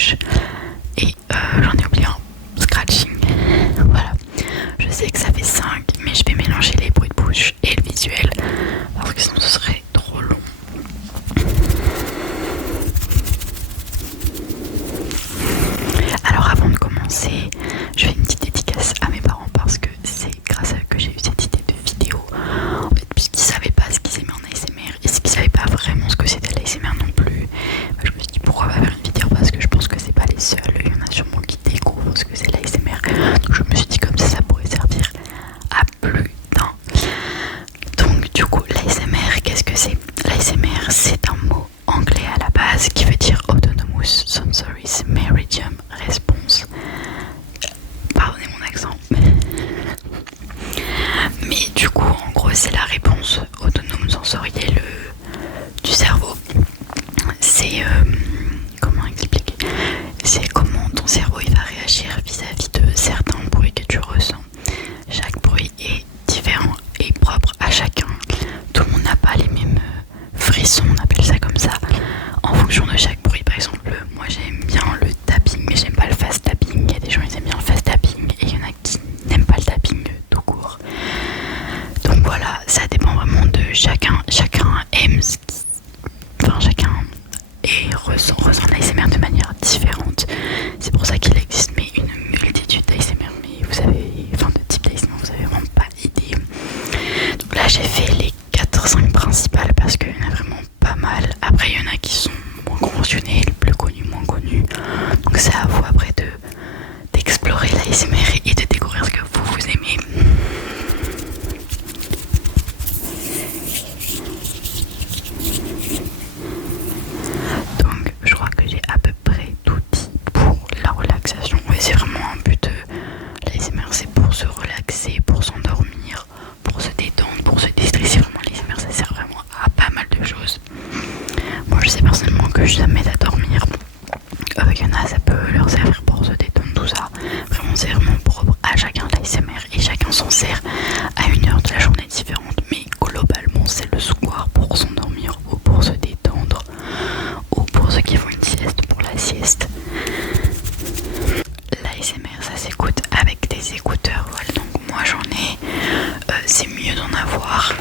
bouche. Et j'en ai oublié un, scratching. Voilà, je sais que ça fait 5, mais je vais mélanger les bruits de bouche et le visuel parce que sinon ce serait trop long. Alors avant de commencer, je fais une petite dédicace à mes parents parce que c'est grâce à eux que j'ai eu cette idée de vidéo. En fait, puisqu'ils savaient pas ce qu'ils aimaient en ASMR et qu'ils savaient pas vraiment ce que c'était l'ASMR non plus, je me suis dit pourquoi pas faire une vidéo parce que je pense que c'est pas les seuls, il y en a sûrement qui découvrent ce que c'est l'ASMR. Donc je me suis dit comme ça pourrait servir à plus d'un. Donc du coup l'ASMR, qu'est-ce que c'est? L'ASMR c'est un mot anglais à la base qui veut dire Autonomous Sensory Meridian Response. Pardonnez mon accent. Mais du coup en gros c'est la réponse autonome sensorielle du cerveau. C'est comment expliquer? C'est comment ton cerveau il va réagir vis-à-vis de certains bruits que tu ressens. Chaque bruit est différent et propre à chacun. Tout le monde n'a pas les mêmes frissons, on appelle ça comme ça, en fonction de chaque bruit. Par exemple, moi j'aime bien le tapping, mais j'aime pas le fast tapping. Il y a des gens qui aiment bien le fast tapping et il y en a qui n'aiment pas le tapping tout court. Donc voilà, ça dépend vraiment de chacun. Chacun aime ce qui... Enfin, chacun et ressent l'ASMR de manière différente. C'est pour ça qu'il existe mais une multitude d'ASMR, mais vous savez, enfin de type d'ASMR, vous avez vraiment pas idée. Donc là j'ai fait les 4-5 principales parce qu'il y en a vraiment pas mal. Après il y en a qui sont moins conventionnés, plus connus, moins connus. Donc c'est à vous après d'explorer l'ASMR et de découvrir ce que vous aimez. Donc je crois que j'ai à peu près tout dit pour la relaxation. Ouais, c'est vraiment un but. L'ASMR c'est pour se relaxer, pour s'endormir, pour se détendre, pour se déstresser. Vraiment l'ASMR ça sert vraiment à pas mal de choses. Moi je sais personnellement que ça m'aide à dormir. Il y en a ça peut leur servir pour se détendre, tout ça. Vraiment c'est vraiment propre à chacun l'ASMR et chacun s'en sert à une heure de la journée différente. Mais globalement c'est le soir pour s'endormir ou pour se détendre ou pour ceux qui font une sieste pour la sieste. L'ASMR ça s'écoute avec des écouteurs, voilà. Donc moi j'en ai, c'est mieux d'en avoir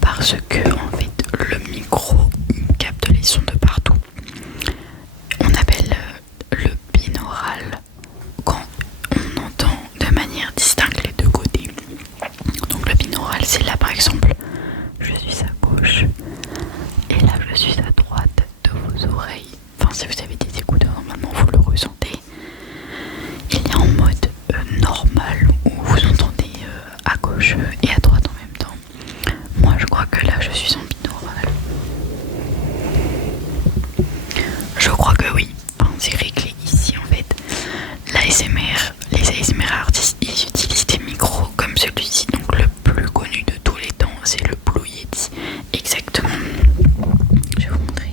parce que en fait le micro capte les sons de partout. On appelle le binaural quand on entend de manière distincte les deux côtés. Donc le binaural c'est là par exemple je suis à gauche et là je suis à droite de vos oreilles. Enfin si vous avez des écouteurs normalement vous le ressentez. Il y a en mode normal où vous entendez à gauche et à droite en même temps. Moi je crois que là je suis en binaural. Je crois que oui. Enfin, c'est réglé ici en fait. L'ASMR, les ASMR artistes ils utilisent des micros comme celui-ci. Donc le plus connu de tous les temps c'est le Blue Yeti. Exactement. Je vais vous montrer.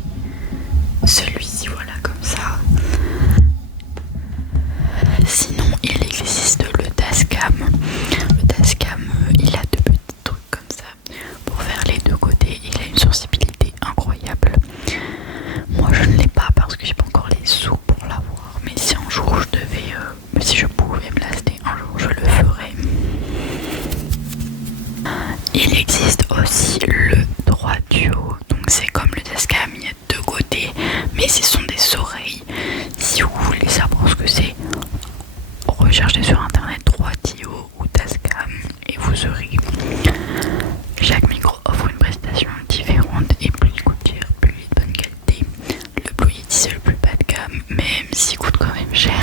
Celui-ci voilà comme ça. Sinon il existe le Tascam. Le Tascam il a deux petits trucs comme ça pour faire les deux côtés. Il a une sensibilité incroyable. Moi je ne l'ai pas parce que j'ai pas encore les sous pour l'avoir. Mais si un jour je devais, si je pouvais me l'acheter un jour je le ferais. Il existe aussi le droit duo. Donc c'est comme le Tascam, il y a deux côtés. Mais ce sont des oreilles. Si vous voulez savoir ce que c'est, recherchez sur internet droit duo ou Tascam et vous aurez. Chaque micro offre une prestation différente et plus il coûte cher, plus il est de bonne qualité. Le Blue Yeti c'est le plus bas de gamme, même s'il coûte quand même cher.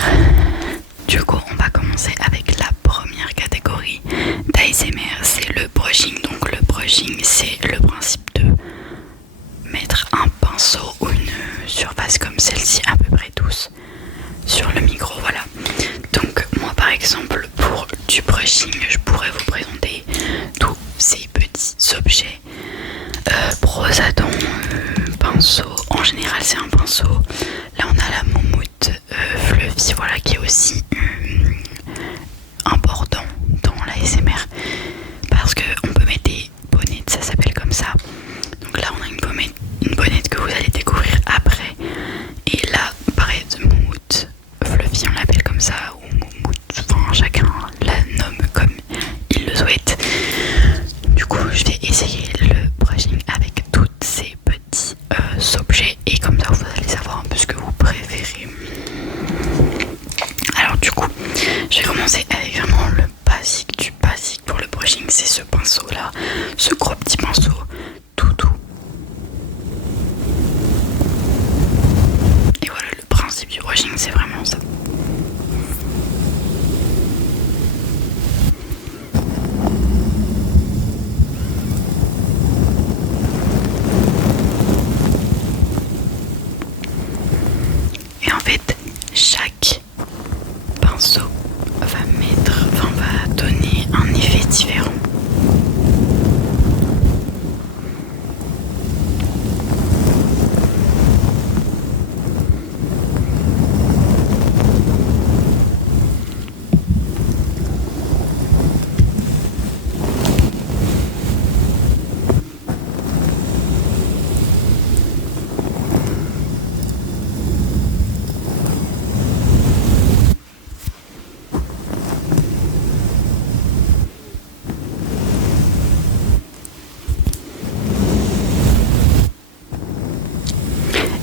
Du coup on va commencer avec la première catégorie d'ASMR, c'est le brushing. Donc le brushing c'est le principe de mettre un pinceau ou une surface comme celle-ci à peu près douce sur le micro, voilà. Donc moi par exemple pour du brushing je pourrais vous présenter tous ces petits objets, brosse à dents, pinceau, en général c'est un pinceau. Là on a la moumoute fluffy, voilà, qui est aussi important dans l'ASMR parce qu'on peut mettre des bonnettes, ça s'appelle comme ça. Donc là on a une bonnette que vous allez découvrir après. Et là pareil de moumoute, brushing, c'est vraiment ça. Et en fait, chaque pinceau va donner un effet différent.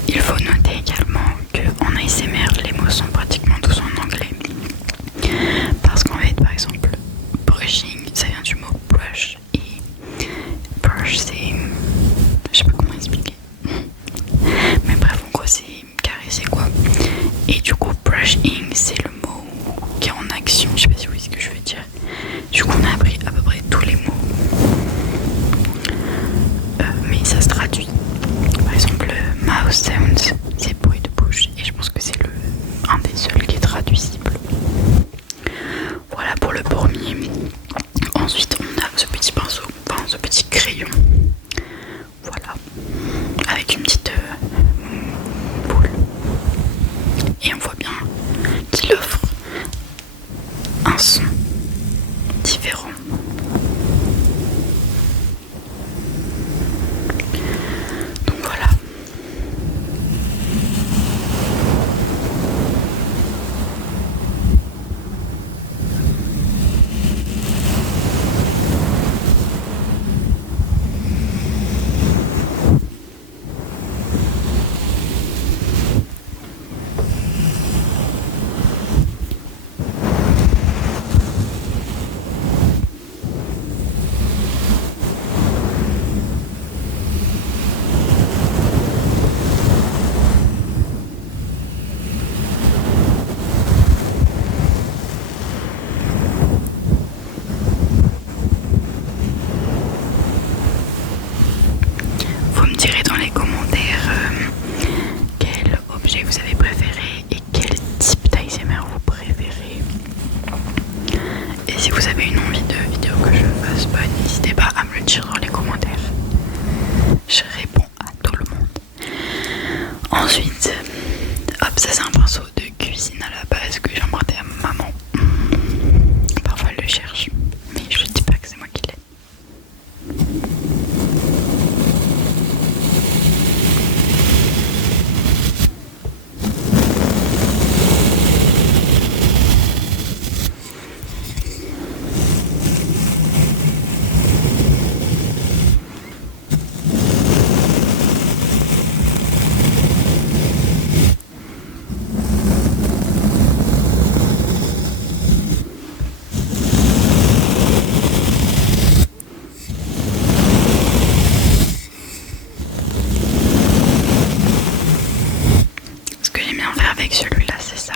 Il faut noter également qu'en ASMR, les mots sont pratiquement tous en anglais. Parce qu'en fait, par exemple, brushing, ça vient du mot brush. Et brush, c'est... je sais pas comment expliquer. Mais bref, en gros, c'est caresser quoi. Et du coup, brushing, c'est le mot qui est en action. Je sais pas si vous voyez ce que je veux dire. Du coup, on a appris à peu près tous les mots. Mais ça se traduit. Par exemple, mouse sounds, c'est bruit de bouche, et je pense que c'est un des seuls qui est traduisible. Voilà pour le premier. Ensuite, on a ce petit pinceau, enfin ce petit crayon. Voilà, avec une petite boule. Et on voit bien qu'il offre un son différent. Donc voilà. Vous me direz dans les commentaires quel objet vous avez préféré et quel type d'ASMR vous préférez. Et si vous avez une envie de vidéo que je fasse, bah, n'hésitez pas à me le dire dans les commentaires. Je réponds à tout le monde. Ensuite, hop, ça c'est un pinceau de cuisine à la base que j'ai emprunté à ma maman. Parfois elle le cherche, mais je dis pas que c'est moi qui l'ai. Ce que j'aime bien faire avec celui-là, c'est ça.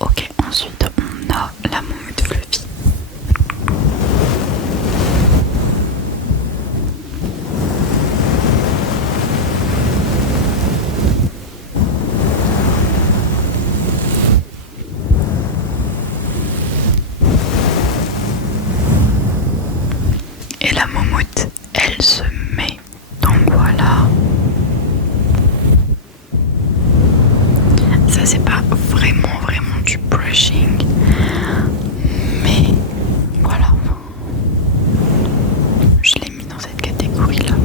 Ok, ensuite on a la momie de Fluffy. Et la momoute, elle se met. Donc voilà. Ça c'est pas vraiment du brushing. Mais voilà. Je l'ai mis dans cette catégorie là.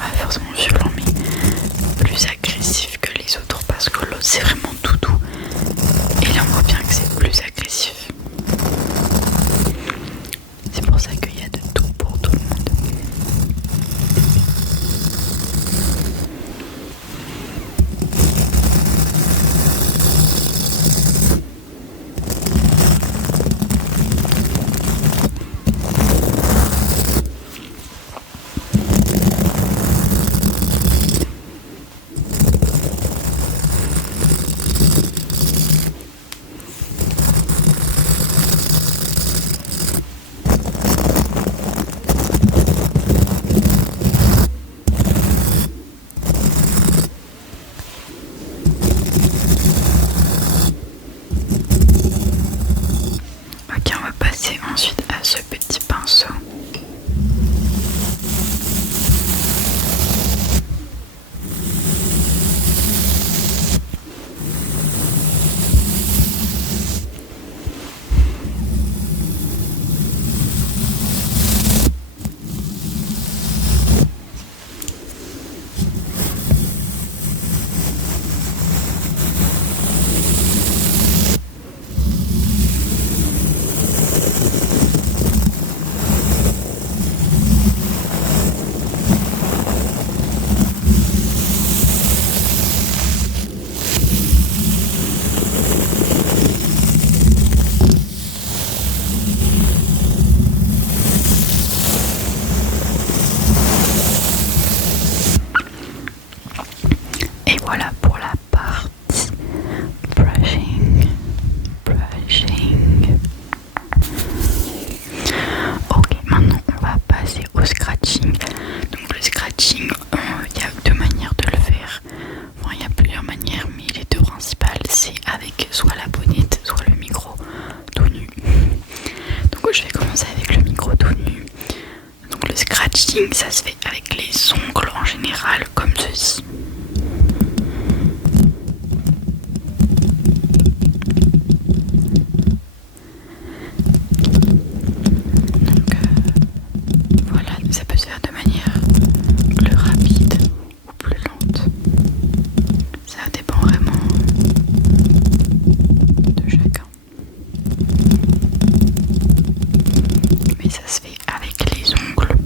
pas forcément violent, mais plus agressif que les autres, parce que l'autre c'est vraiment tout doux et là on voit bien que c'est plus agressif. C'est pour ça qu'il y a de tout pour tout le monde. Ok, on va passer ensuite à ce petit pinceau. Et voilà pour la partie brushing. Ok, maintenant on va passer au scratching. Donc le scratching, il y a deux manières de le faire. Bon, il y a plusieurs manières, mais les deux principales, c'est avec soit la bonnette, soit le micro tout nu. Donc je vais commencer avec le micro tout nu. Donc le scratching, ça se fait avec les ongles en général, comme ceci. Donc voilà, ça peut se faire de manière plus rapide ou plus lente. Ça dépend vraiment de chacun. Mais ça se fait avec les ongles.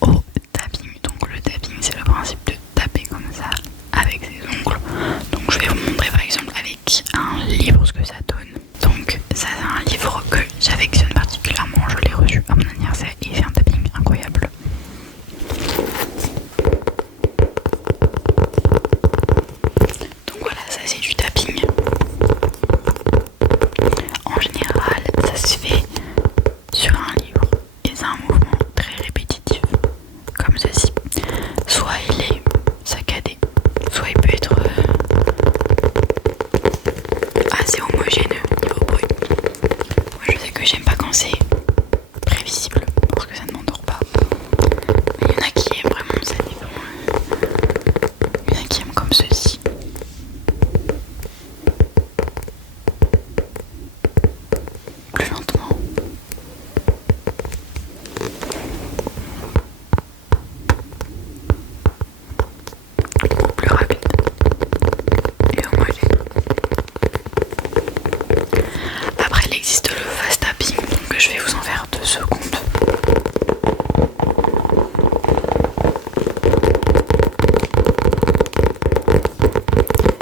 au tapping. Donc le tapping, c'est le principe de taper comme ça avec ses ongles. Donc je vais vous montrer par exemple avec un livre ce que ça donne. Donc ça c'est un livre que j'affectionne particulièrement, je l'ai reçu à mon anniversaire et il fait un tapping incroyable. Donc voilà, ça c'est du tapping. En général, ça se fait sur un livre et c'est un mouvement très répétitif, comme ceci. Soit il est saccadé, soit il peut être assez homogène niveau bruit. Moi je sais que j'aime pas quand c'est prévisible parce que ça ne m'endort pas. Mais il y en a qui aiment vraiment, ça dépend. Il y en a qui aiment comme ceci. Plus lentement. Ou plus rapide. Et homogène. Après il existe le fast tapping, donc je vais vous en faire 2 secondes.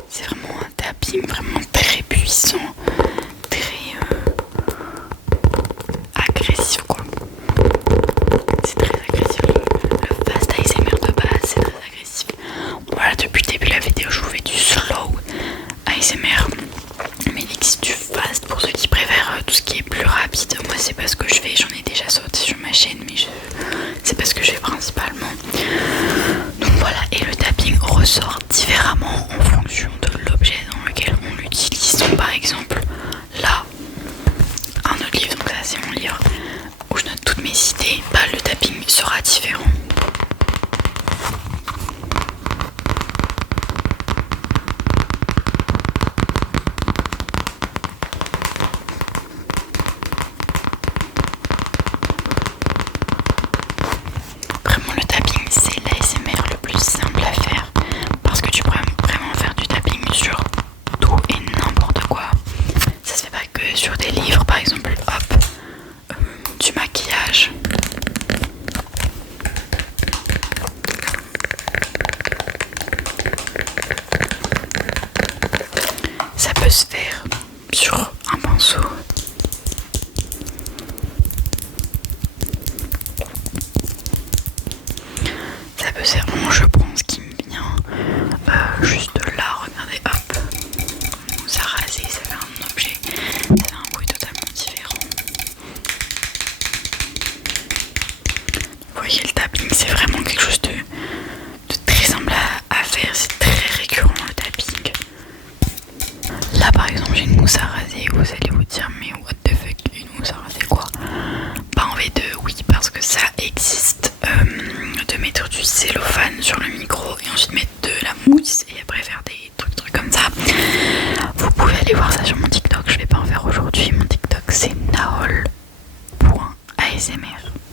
C'est vraiment un tapping vraiment très puissant, très agressif quoi. C'est très agressif. Le fast ASMR de base c'est très agressif. Voilà, depuis le début de la vidéo je vous fais du slow ASMR. Mais il existe du fast pour ceux qui préfèrent tout ce qui est plus rapide. Moi c'est pas ce que je fais, j'en ai déjà sorti sur ma chaîne, mais c'est pas ce que je fais principalement. Donc voilà, et le tapping ressort différemment en fonction de l'objet dans lequel on l'utilise. Donc par exemple là, un autre livre, donc ça c'est mon livre où je note toutes mes idées, bah le tapping sera différent. Vraiment le tapping c'est l'ASMR le plus simple à faire parce que tu peux vraiment faire du tapping sur tout et n'importe quoi. Ça se fait pas que sur des livres par exemple, hop, du maquillage. Ça peut se faire sur un pinceau. Ça peut se faire, bon je prends ce qui me vient juste là, regardez, hop, ça rasé, ça fait un objet, ça fait un bruit totalement différent. Vous voyez le tapping c'est vraiment quelque chose de très simple à faire, c'est très récurrent le tapping. Là par exemple j'ai une mousse à raser, vous allez vous dire mais what the fuck, une mousse à raser quoi? Bah en V2 oui parce que ça existe, de mettre du cellophane sur le micro et ensuite mettre de la mousse et après faire des trucs comme ça. Vous pouvez aller voir ça sur mon TikTok, je vais pas en faire aujourd'hui, mon TikTok c'est naol.asmr.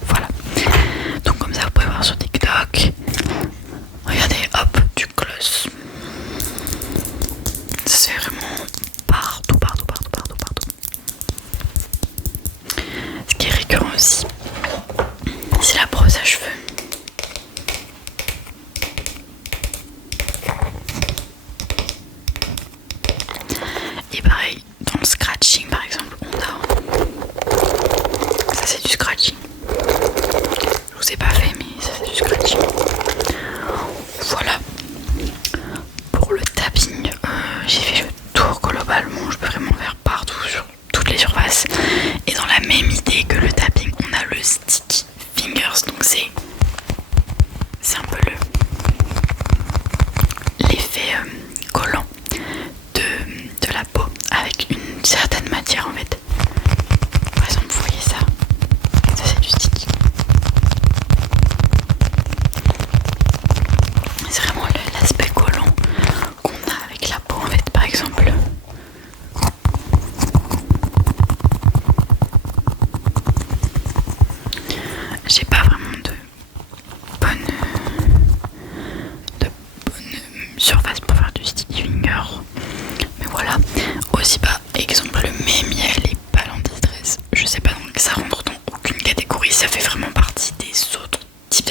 Voilà, donc comme ça vous pouvez voir sur TikTok. Regardez, hop, du gloss. Ça se fait vraiment partout. Ce qui est récurrent aussi, c'est la brosse à cheveux.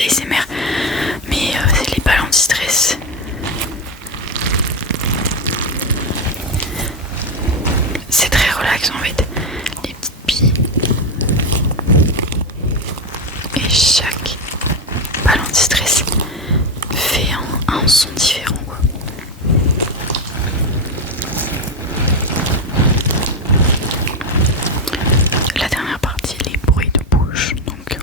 d'ASMR, mais c'est les balles anti-stress. C'est très relaxant en fait, les petites billes. Et chaque balle anti-stress fait un son différent quoi. La dernière partie, les bruits de bouche, donc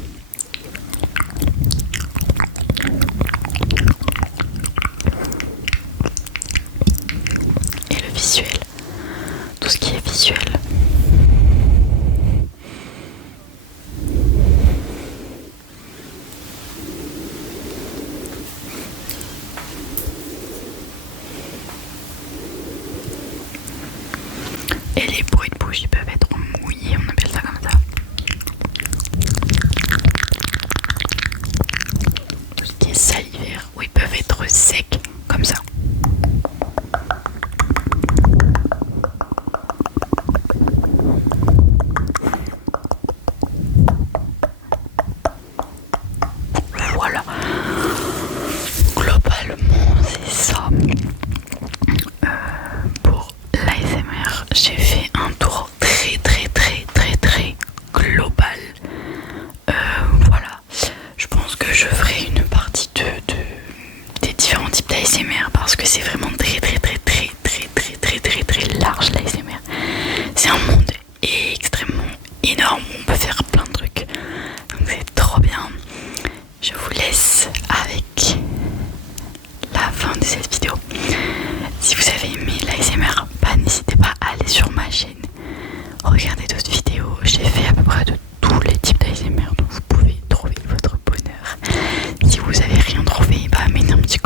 et le visuel, tout ce qui est visuel. Et les bruits de bouche, ils peuvent être mouillés, on appelle ça comme ça. Tout ce qui est salivaire, ou ils peuvent être secs, comme ça. Voilà. Globalement, c'est ça. Pour l'ASMR, j'ai fait un tour très global. Voilà. Je pense que je ferai une partie des différents types d'ASMR parce que c'est vraiment très large l'ASMR. C'est un monde extrêmement énorme, on peut faire plein de trucs. Donc c'est trop bien. Je vous laisse avec la fin de cette vidéo. Si vous avez aimé l'ASMR, n'hésitez pas à aller sur ma chaîne, regardez d'autres vidéos. J'ai fait à peu près de tous les types d'ASMR, donc vous pouvez trouver votre bonheur. Si vous avez rien trouvé, mettez un petit